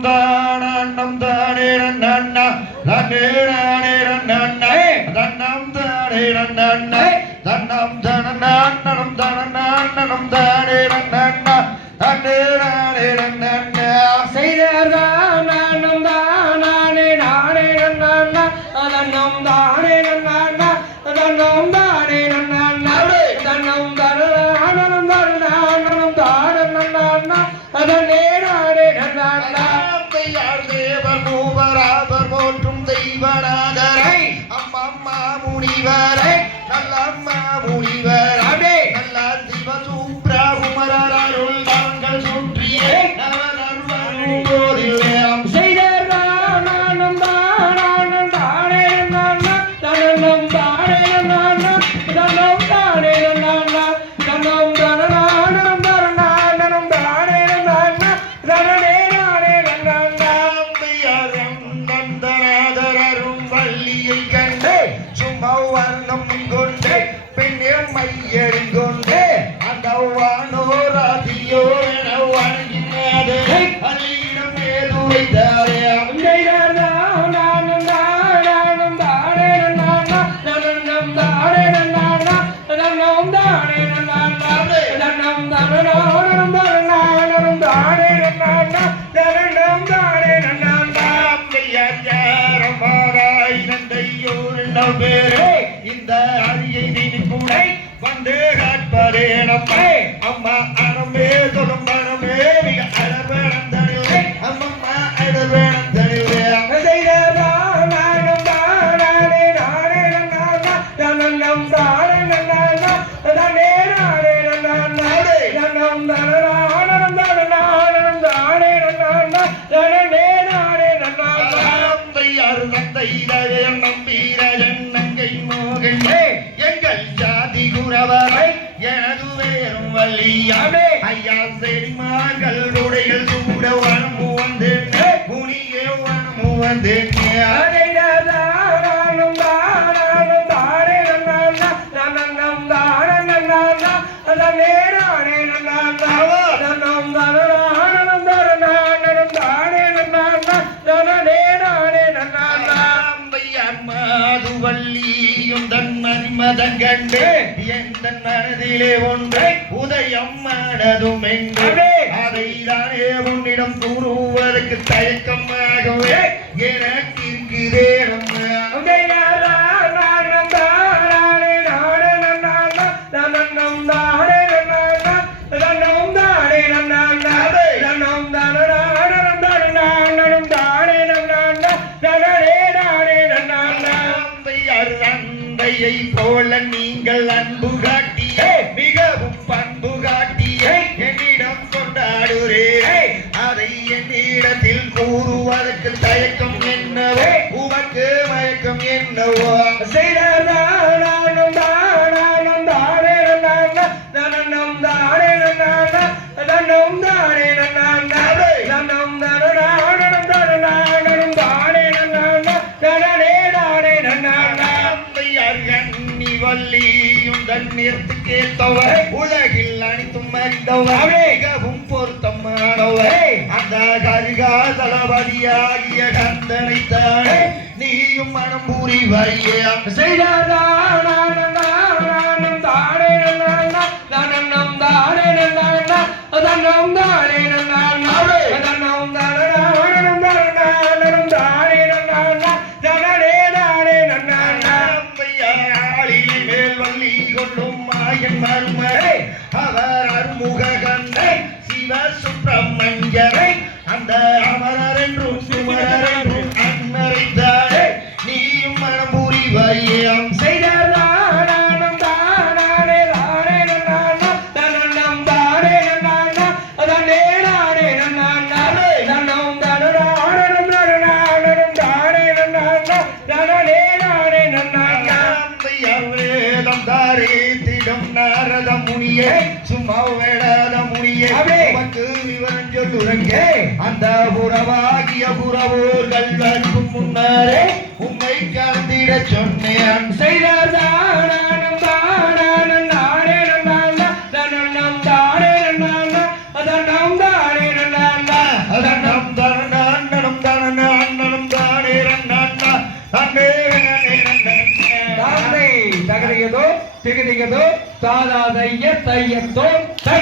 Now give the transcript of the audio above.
தானம் தானே நன்னா தன்னே நானே நன்னா தன்னம் தானே நன்னா தன்னம் தனனம் தனனம் தானே நன்னா தன்னே நானே நன்னா செய்தார்தான் நானும் தானே நானே நன்னா தன்னம் தானே நன்னா தன்னம் தானே நன்னா தன்னம் தனனம் தனனம் தானன்னா அதனே நானே நன்னா தேவர் மூவராவர் போற்றும் தெய்வநாதரை அம்மம்மா முனிவரை நல்லம்மா முனிவரை நல்ல சிவ சூப்ரகுமரர் அருள் தாங்கள் சுற்றியே நவநர்வரும் செய்தார் நானும் தானே நன்னா தன்னம் தானே நன்னா தன்னம் தானே நன்னா தன்னம் தனனம் தனனம் தானே நன்னா தனனே நானே நன்னா நந்தநாதரும் வள்ளியை கண்டு சும்மா வர்ணம் கொண்டு பெண்ணே மையடி கொண்டு அந்த வானோராதியோ என வணங்கினது அலியிடம் ஏது வைத்தாரே நானும் தானே நன்னா தன்னம் தானே நன்னா தன்னம் தானே நன்னா தன்னம் தனனம் தனனம் தானே நன்னா தன்னம் தானே நன்னா இந்த அரியை நினைப்புடை வந்து காட்பதேனப்பே அம்மா அறமே சொல்லும் மனமே மிக அழவேணம் தனிவே அம்மம்மா அழவேணம் தனிவே நானும் தானே நானே நன்னா தன்னம் தானே நன்னா தன்னே நானே நன்னா தன்னம் தனனம் தனனம் தானே நன்னா தன்னே நானே நன்னா எங்கள் ஜாதி குரவரை எனது வேறும் வள்ளியாமே ஐயா செடிமார்கள் உடைகள் சூட வனமு வந்து குனியே வனமு வந்து நானும் தானே நன்னா தன்னம் தானே நன்னா தன்னே நானே நன்னா தன்னம் தனனம் தனனம் தானே நன்னா தன்னே நானே நன்னா மாதுவல்லியும் தன் மன்மதன் கண்டு எந்த மனதிலே ஒன்றை உதயம் மனதும் என்று அதைதானே உன்னிடம் கூறுவதற்கு தயக்கமாகவே எனக்கு இருக்குதே நானும் தானே நானே நன்னா தன்னம் தானே நன்னா தன்னம் தானே நன்னா தன்னம் தனனம் தனனம் தானே நன்னா தனனே நானே நன்னா அந்தையை போல நீங்கள் அன்பு காட்டிய மிகவும் பண்பு காட்டிய என்னிடம் கொண்டாடுரே அதை என்னிடத்தில் கூறுவதற்கு தயக்கம் என்னவோ உமக்கு மயக்கம் என்னவோ நானும் தானே நன்னா தன்னம் தானே நன்னா தன்னம் தானே நன்னா தன்னம் தனனம் தனனம் தானே நன்னா தனனே நானே நன்னா வள்ளியும் தண்ணீர்த்துக்கு ஏத்தவர் உலகில் அனைத்தும் அறிந்தவர் மிகவும் பொருத்தமானவர் அந்த கருகா தளபதியாகிய கந்தனை தானே நீயும் மனம் புரிவாயே செய்தார் நானும் தானே நன்னா தன்னம் தானே நன்னா தன்னம் தானே நன்னா தன்னம் தனனம் தனனம் தானே நன்னா தனனே நானே நன்னா மேல் வள்ளி கொள்ளும் மாயன் மருமரை அவர் அருமுக கண்டை சிவ சுப்பிரமணியரை அந்த அமரர் என்றும் சுமரர் என்றும் அன்னரை தானே நீயும் மனம் புரிவாயம் செய்தார் நானும் தானே நன்னா தன்னம் தானே நன்னா தன்னே நானே நன்னா தன்னம் தனனம் தானே நன்னா தனனே நானே நன்னா வேதம் தாரேத்திடம் நாரத முனியே சும்மா வேடாத முனியே உமக்கு விவரம் சொல்லுறங்க அந்த புறவாகிய புறவோர்கள் வருக்கும் முன்னாரே உம்மை கலந்திட சொன்னேன் செய்தார் நானும் தானே நன்னா தன்னம் தானே நன்னா தன்னம் தானே நன்னா தன்னம் தன திகதிகதோ திகதிகதோ தாதாதைய தையத்தோ தை